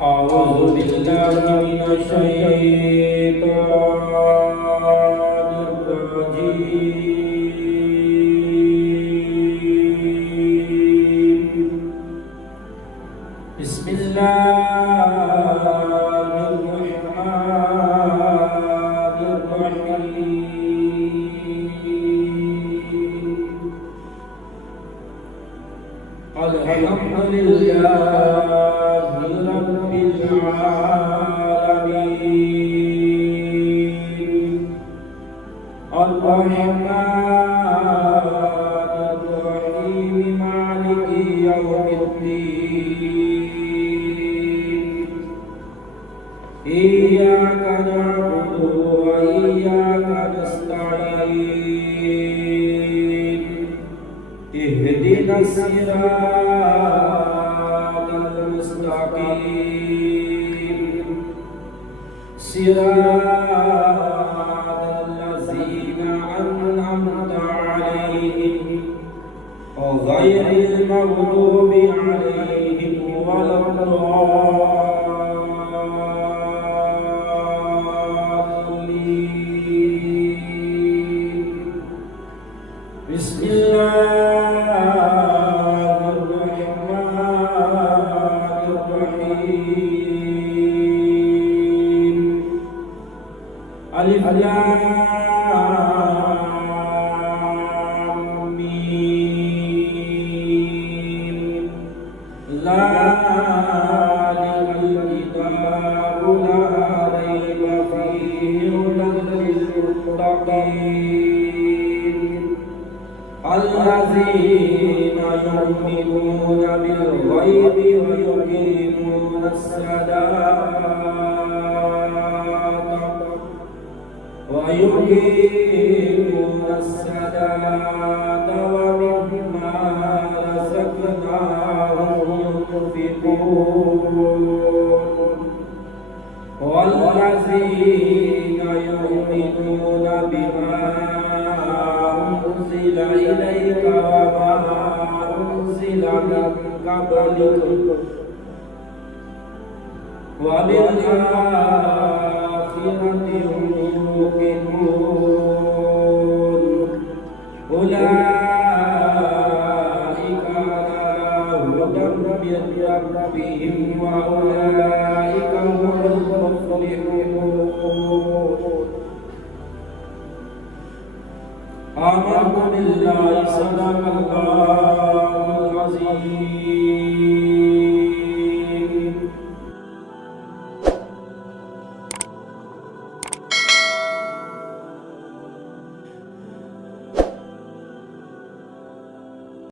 أعوذ بالله من الشيطان الرجيم. بسم الله الرحمن الرحيم. الحمد لله رب العالمين الرحمن الرحيم مالك يوم الدين. إياك نعبد وإياك نستعين. اهدنا الصراط المستقيم صراط الذين أنعمت عليهم غير المغضوب عليهم ولا الضالين. بسم الله الرحمن الرحيم. ألف لام ميم. ذلك الكتاب لا ريب فيه هدى للمتقين الذين يؤمنون بالغيب ويقيمون الصلاة ومما رزقناهم ينفقون والذين يؤمنون بما أنزل إليك وما أنزل من قبلك وبالآخرة هم يوقنون أولئك على هدى من ربهم وأولئك هم المفلحون. آمنت بالله صدق الله العظيم.